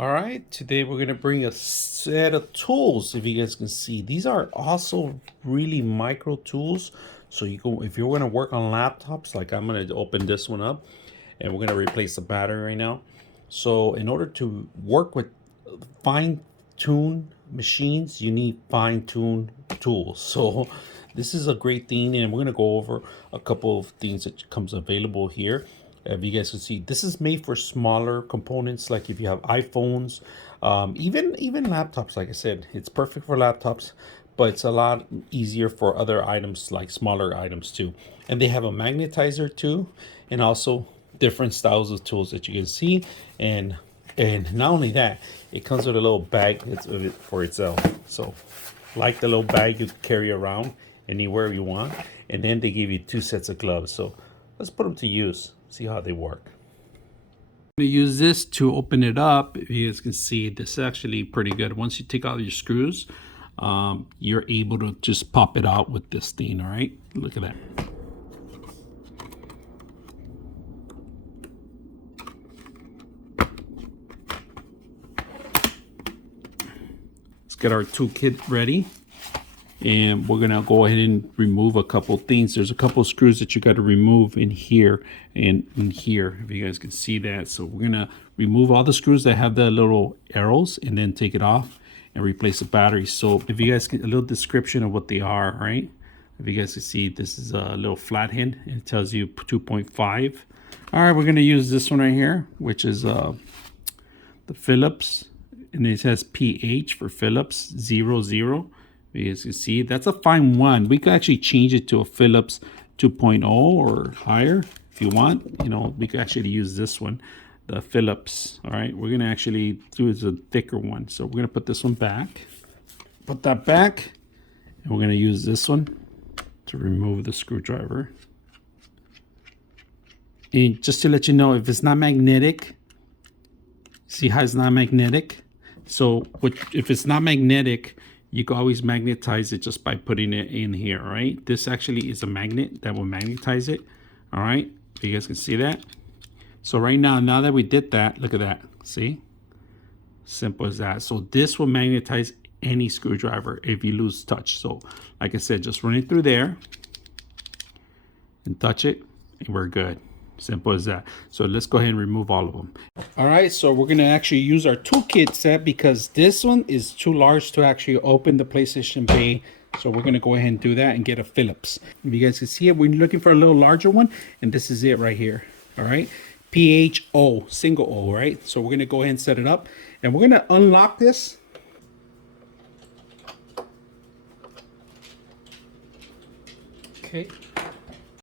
All right, today we're gonna bring a set of tools. If you guys can see, these are also really micro tools. So you go, if you're gonna work on laptops, like I'm gonna open this one up and we're gonna replace the battery right now. So in order to work with fine-tune machines, you need fine-tune tools. So this is a great thing, and we're gonna go over a couple of things that comes available here. If you guys can see, this is made for smaller components, like if you have iPhones, even laptops. Like I said, it's perfect for laptops, but it's a lot easier for other items, like smaller items too. And they have a magnetizer too, and also different styles of tools that you can see. And not only that, it comes with a little bag for itself. So like the little bag you carry around anywhere you want. And then they give you 2 sets of gloves. So let's put them to use, see how they work. I'm going to use this to open it up. If you guys can see, this is actually pretty good. Once you take out your screws, you're able to just pop it out with this thing. All right, look at that. Let's get our toolkit ready. And we're gonna go ahead and remove a couple things. There's a couple screws that you got to remove in here and in here, if you guys can see that. So we're gonna remove all the screws that have the little arrows and then take it off and replace the battery. So if you guys get a little description of what they are, right? If you guys can see, this is a little flathead. It tells you 2.5. All right, we're gonna use this one right here, which is the Phillips, and it says PH for Phillips 00. You guys can see that's a fine one. We could actually change it to a Phillips 2.0 or higher if you want. You know, we could actually use this one, the Phillips. All right, we're gonna actually do is a thicker one. So we're gonna put this one back, put that back, and we're gonna use this one to remove the screwdriver. And just to let you know, if it's not magnetic, see how it's not magnetic? So if it's not magnetic, you can always magnetize it just by putting it in here, right? This actually is a magnet that will magnetize it, all right? You guys can see that. So right now that we did that, look at that, see? Simple as that. So this will magnetize any screwdriver if you lose touch. So like I said, just run it through there and touch it, and we're good. Simple as that. So let's go ahead and remove all of them. All right, so we're gonna actually use our toolkit set because this one is too large to actually open the PlayStation bay. So we're gonna go ahead and do that and get a Phillips. If you guys can see it, we're looking for a little larger one, and this is it right here. All right, PHO, single O, right? So we're gonna go ahead and set it up, and we're gonna unlock this. Okay.